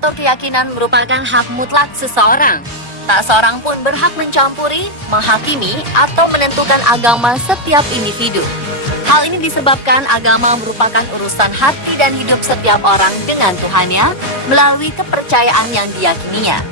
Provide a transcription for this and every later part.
atau keyakinan merupakan hak mutlak seseorang. Tak seorang pun berhak mencampuri, menghakimi, atau menentukan agama setiap individu. Hal ini disebabkan agama merupakan urusan hati dan hidup setiap orang dengan Tuhannya melalui kepercayaan yang diyakininya.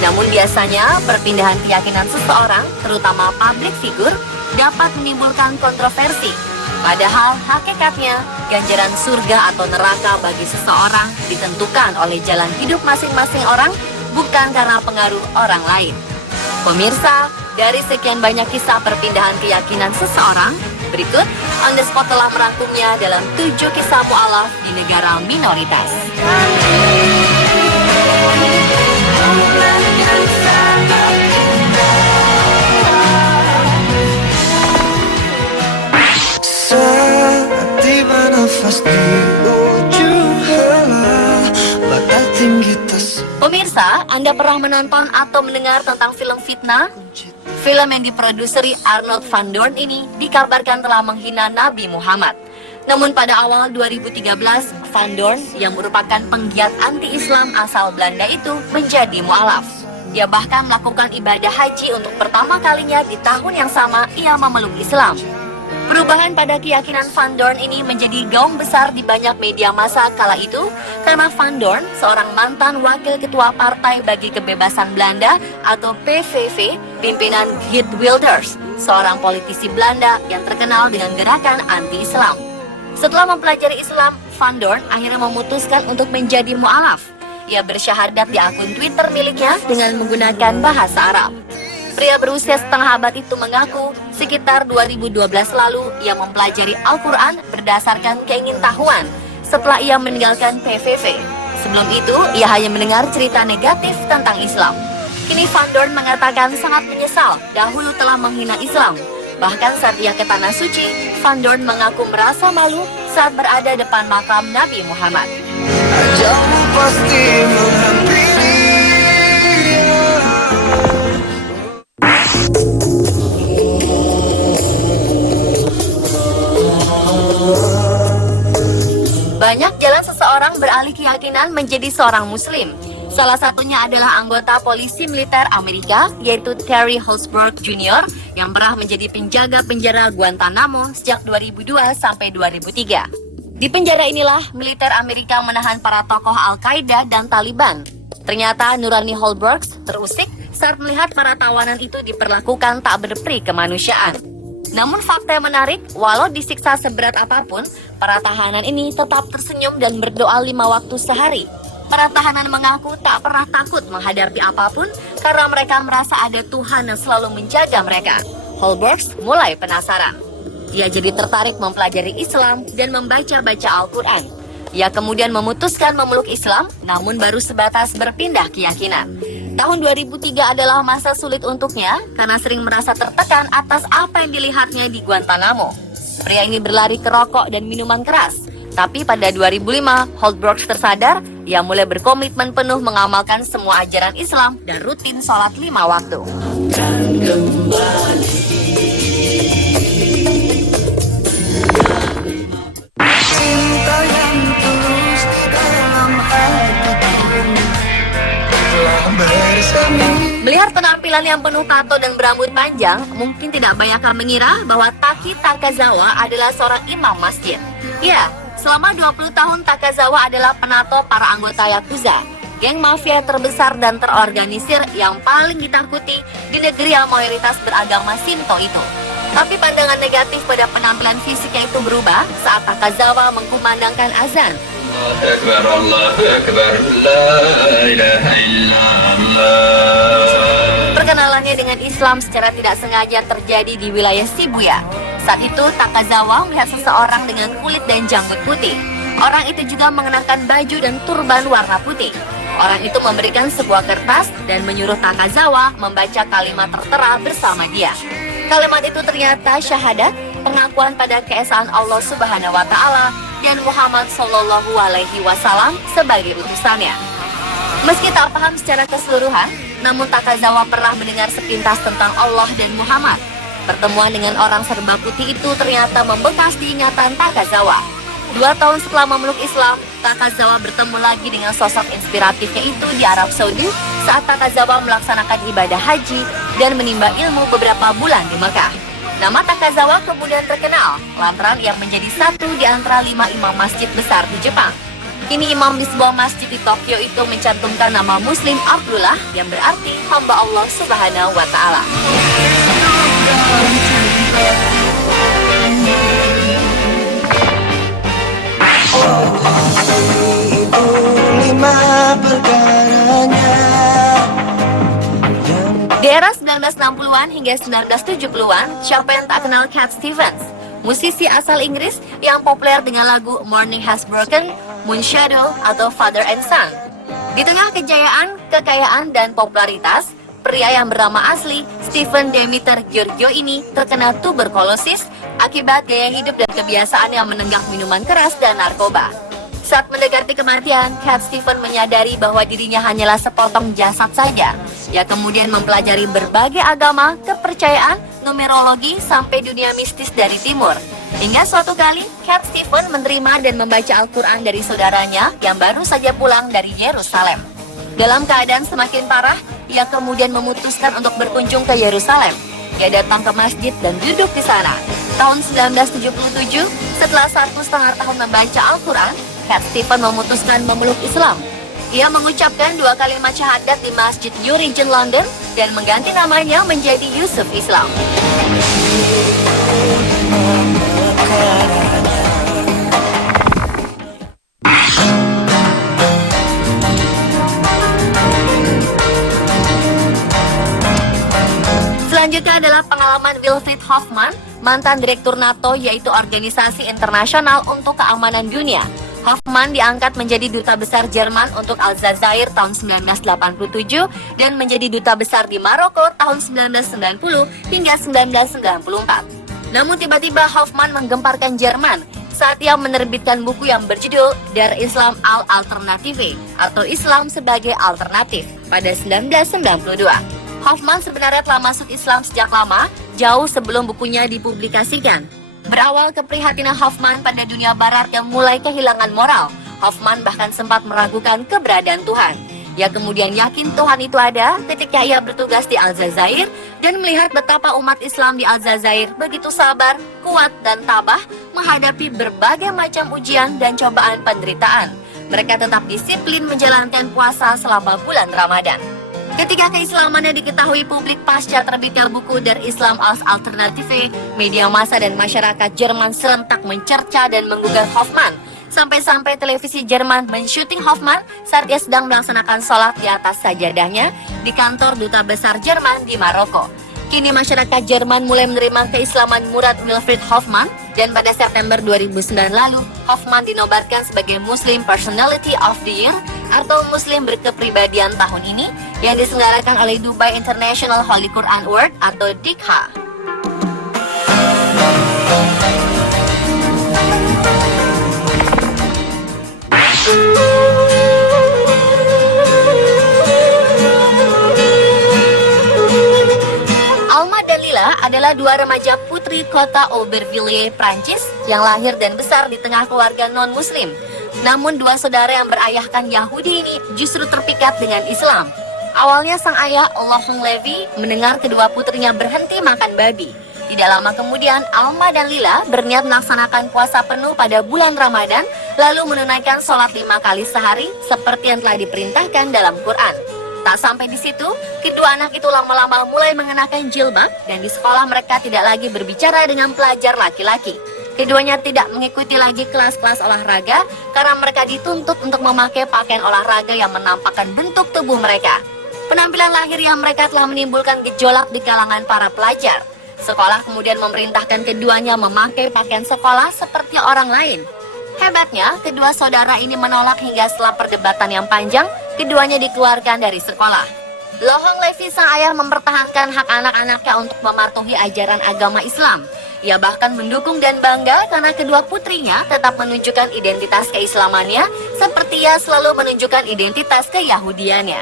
Namun biasanya perpindahan keyakinan seseorang, terutama public figure, dapat menimbulkan kontroversi. Padahal hakikatnya, ganjaran surga atau neraka bagi seseorang ditentukan oleh jalan hidup masing-masing orang, bukan karena pengaruh orang lain. Pemirsa, dari sekian banyak kisah perpindahan keyakinan seseorang, berikut On The Spot telah merangkumnya dalam 7 kisah mu'alaf di negara minoritas. Pemirsa, Anda pernah menonton atau mendengar tentang film Fitnah? Film yang diproduseri Arnold van Doorn ini dikabarkan telah menghina Nabi Muhammad. Namun pada awal 2013, Van Doorn yang merupakan penggiat anti-Islam asal Belanda itu menjadi mu'alaf. Dia bahkan melakukan ibadah haji untuk pertama kalinya di tahun yang sama ia memeluk Islam. Perubahan pada keyakinan Van Doorn ini menjadi gaung besar di banyak media massa kala itu karena Van Doorn, seorang mantan wakil ketua Partai Bagi Kebebasan Belanda atau PVV, pimpinan Geert Wilders, seorang politisi Belanda yang terkenal dengan gerakan anti-Islam. Setelah mempelajari Islam, Van Doorn akhirnya memutuskan untuk menjadi mu'alaf. Ia bersyahadat di akun Twitter miliknya dengan menggunakan bahasa Arab. Pria berusia setengah abad itu mengaku sekitar 2012 lalu ia mempelajari Al-Quran berdasarkan keingintahuan setelah ia meninggalkan PVV. Sebelum itu, ia hanya mendengar cerita negatif tentang Islam. Kini Van Doorn mengatakan sangat menyesal dahulu telah menghina Islam. Bahkan saat ia ke Tanah Suci, Van Doorn mengaku merasa malu saat berada depan makam Nabi Muhammad. Ajalmu pasti menghampiri. Banyak jalan seseorang beralih keyakinan menjadi seorang muslim. Salah satunya adalah anggota polisi militer Amerika, yaitu Terry Holzberg Jr. yang pernah menjadi penjaga penjara Guantanamo sejak 2002 sampai 2003. Di penjara inilah militer Amerika menahan para tokoh Al-Qaeda dan Taliban. Ternyata Nurani Holzberg terusik saat melihat para tawanan itu diperlakukan tak berperi kemanusiaan. Namun fakta yang menarik, walau disiksa seberat apapun, para tahanan ini tetap tersenyum dan berdoa 5 waktu sehari. Para tahanan mengaku tak pernah takut menghadapi apapun karena mereka merasa ada Tuhan yang selalu menjaga mereka. Holzberg mulai penasaran. Ia jadi tertarik mempelajari Islam dan membaca-baca Al-Quran. Ia kemudian memutuskan memeluk Islam, namun baru sebatas berpindah keyakinan. Tahun 2003 adalah masa sulit untuknya karena sering merasa tertekan atas apa yang dilihatnya di Guantanamo. Pria ini berlari ke rokok dan minuman keras. Tapi pada 2005, Holzberg tersadar, ia mulai berkomitmen penuh mengamalkan semua ajaran Islam dan rutin sholat 5 waktu. Melihat penampilan yang penuh tato dan berambut panjang, mungkin tidak banyak yang mengira bahwa Taki Takazawa adalah seorang imam masjid. Ya, selama 20 tahun Takazawa adalah penato para anggota Yakuza, geng mafia terbesar dan terorganisir yang paling ditakuti di negeri yang mayoritas beragama Shinto itu. Tapi pandangan negatif pada penampilan fisiknya itu berubah saat Takazawa mengkumandangkan azan. Perkenalannya dengan Islam secara tidak sengaja terjadi di wilayah Shibuya. Saat itu Takazawa melihat seseorang dengan kulit dan janggut putih. Orang itu juga mengenakan baju dan turban warna putih. Orang itu memberikan sebuah kertas dan menyuruh Takazawa membaca kalimat tertera bersama dia. Kalimat itu ternyata syahadat, pengakuan pada keesaan Allah Subhanahu wa Ta'ala dan Muhammad Sallallahu Alaihi Wasallam sebagai utusannya. Meski tak paham secara keseluruhan, namun Takazawa pernah mendengar sepintas tentang Allah dan Muhammad. Pertemuan dengan orang serba putih itu ternyata membekas di ingatan Takazawa. 2 tahun setelah memeluk Islam, Takazawa bertemu lagi dengan sosok inspiratifnya itu di Arab Saudi saat Takazawa melaksanakan ibadah haji dan menimba ilmu beberapa bulan di Mekah. Nama Takazawa kemudian terkenal lantaran ia menjadi satu di antara 5 imam masjid besar di Jepang. Kini imam di sebuah masjid di Tokyo itu mencantumkan nama Muslim Abdullah yang berarti hamba Allah Subhanahu wa Ta'ala. Di era 1960-an hingga 1970-an, siapa yang tak kenal Cat Stevens? Musisi asal Inggris yang populer dengan lagu Morning Has Broken, Moonshadow, atau Father and Son. Di tengah kejayaan, kekayaan, dan popularitas, pria yang bernama asli Stephen Demeter Georgiou ini terkena tuberkulosis akibat gaya hidup dan kebiasaan yang menenggak minuman keras dan narkoba. Saat mendekati kematian, Cat Stevens menyadari bahwa dirinya hanyalah sepotong jasad saja. Ia kemudian mempelajari berbagai agama, kepercayaan, numerologi, sampai dunia mistis dari timur. Hingga suatu kali, Cat Stevens menerima dan membaca Al-Quran dari saudaranya yang baru saja pulang dari Yerusalem. Dalam keadaan semakin parah, ia kemudian memutuskan untuk berkunjung ke Yerusalem. Ia datang ke masjid dan duduk di sana. Tahun 1977, setelah 1,5 tahun membaca Al-Quran, Cat Stevens memutuskan memeluk Islam. Ia mengucapkan 2 kalimat syahadat di Masjid New Regent London dan mengganti namanya menjadi Yusuf Islam. Selanjutnya adalah pengalaman Wilfried Hoffmann, mantan direktur NATO, yaitu Organisasi Internasional untuk Keamanan Dunia. Hoffmann diangkat menjadi duta besar Jerman untuk Aljazair tahun 1987 dan menjadi duta besar di Maroko tahun 1990 hingga 1994. Namun tiba-tiba Hoffmann menggemparkan Jerman saat ia menerbitkan buku yang berjudul Der Islam al-Alternative atau Islam sebagai Alternatif pada 1992. Hoffmann sebenarnya telah masuk Islam sejak lama, jauh sebelum bukunya dipublikasikan. Berawal keprihatinan Hoffmann pada dunia barat yang mulai kehilangan moral, Hoffmann bahkan sempat meragukan keberadaan Tuhan. Ia kemudian yakin Tuhan itu ada ketika ia bertugas di Aljazair dan melihat betapa umat Islam di Aljazair begitu sabar, kuat, dan tabah menghadapi berbagai macam ujian dan cobaan penderitaan. Mereka tetap disiplin menjalankan puasa selama bulan Ramadan. Ketika keislamannya diketahui publik pasca terbitnya buku Der Islam als Alternative, media massa dan masyarakat Jerman serentak mencerca dan menggugat Hoffmann. Sampai-sampai televisi Jerman mensyuting Hoffmann saat ia sedang melaksanakan sholat di atas sajadahnya di kantor duta besar Jerman di Maroko. Kini masyarakat Jerman mulai menerima keislaman murad Wilfried Hoffmann dan pada September 2009 lalu, Hoffmann dinobatkan sebagai Muslim Personality of the Year atau Muslim berkepribadian tahun ini yang diselenggarakan oleh Dubai International Holy Quran Award atau DIQHA. Alma dan Lila adalah 2 remaja putri kota Aubervilliers, Prancis yang lahir dan besar di tengah keluarga non-muslim. Namun 2 saudara yang berayahkan Yahudi ini justru terpikat dengan Islam. Awalnya sang ayah, Lohong Levi, mendengar kedua putrinya berhenti makan babi. Tidak lama kemudian, Alma dan Lila berniat melaksanakan puasa penuh pada bulan Ramadan, lalu menunaikan sholat 5 kali sehari seperti yang telah diperintahkan dalam Quran. Tak sampai di situ, kedua anak itu lama-lama mulai mengenakan jilbab dan di sekolah mereka tidak lagi berbicara dengan pelajar laki-laki. Keduanya tidak mengikuti lagi kelas-kelas olahraga karena mereka dituntut untuk memakai pakaian olahraga yang menampakkan bentuk tubuh mereka. Penampilan lahir yang mereka telah menimbulkan gejolak di kalangan para pelajar. Sekolah kemudian memerintahkan keduanya memakai pakaian sekolah seperti orang lain. Hebatnya, kedua saudara ini menolak hingga setelah perdebatan yang panjang, keduanya dikeluarkan dari sekolah. Lohong Levi sang ayah mempertahankan hak anak-anaknya untuk mematuhi ajaran agama Islam. Ia bahkan mendukung dan bangga karena kedua putrinya tetap menunjukkan identitas keislamannya seperti ia selalu menunjukkan identitas keyahudiannya.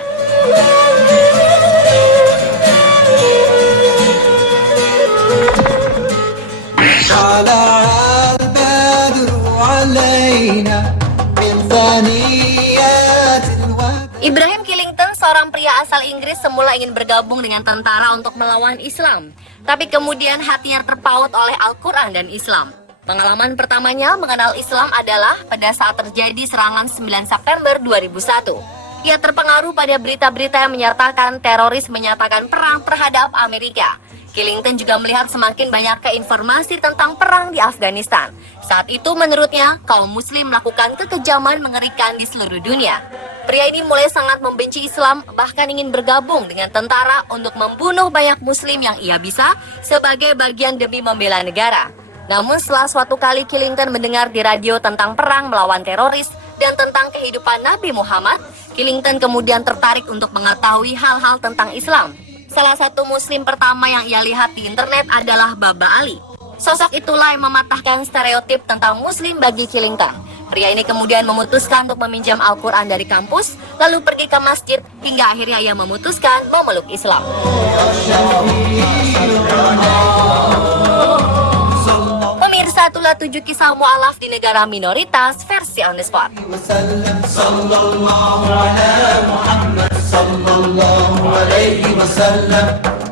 seorang pria asal Inggris semula ingin bergabung dengan tentara untuk melawan Islam, tapi kemudian hatinya terpaut oleh Al-Quran dan Islam. Pengalaman pertamanya mengenal Islam adalah pada saat terjadi serangan 9 September 2001. Ia terpengaruh pada berita-berita yang menyatakan teroris menyatakan perang terhadap Amerika. Killington juga melihat semakin banyaknya informasi tentang perang di Afghanistan. Saat itu menurutnya, kaum muslim melakukan kekejaman mengerikan di seluruh dunia. Pria ini mulai sangat membenci Islam, bahkan ingin bergabung dengan tentara untuk membunuh banyak muslim yang ia bisa sebagai bagian demi membela negara. Namun setelah suatu kali Killington mendengar di radio tentang perang melawan teroris dan tentang kehidupan Nabi Muhammad, Killington kemudian tertarik untuk mengetahui hal-hal tentang Islam. Salah satu muslim pertama yang ia lihat di internet adalah Baba Ali. Sosok itulah yang mematahkan stereotip tentang muslim bagi Killington. Pria ini kemudian memutuskan untuk meminjam Al-Quran dari kampus, lalu pergi ke masjid, hingga akhirnya ia memutuskan memeluk Islam. Pemirsa, itulah 7 kisah mu'alaf di negara minoritas versi On The Spot. Sallallahu alaihi wasallam.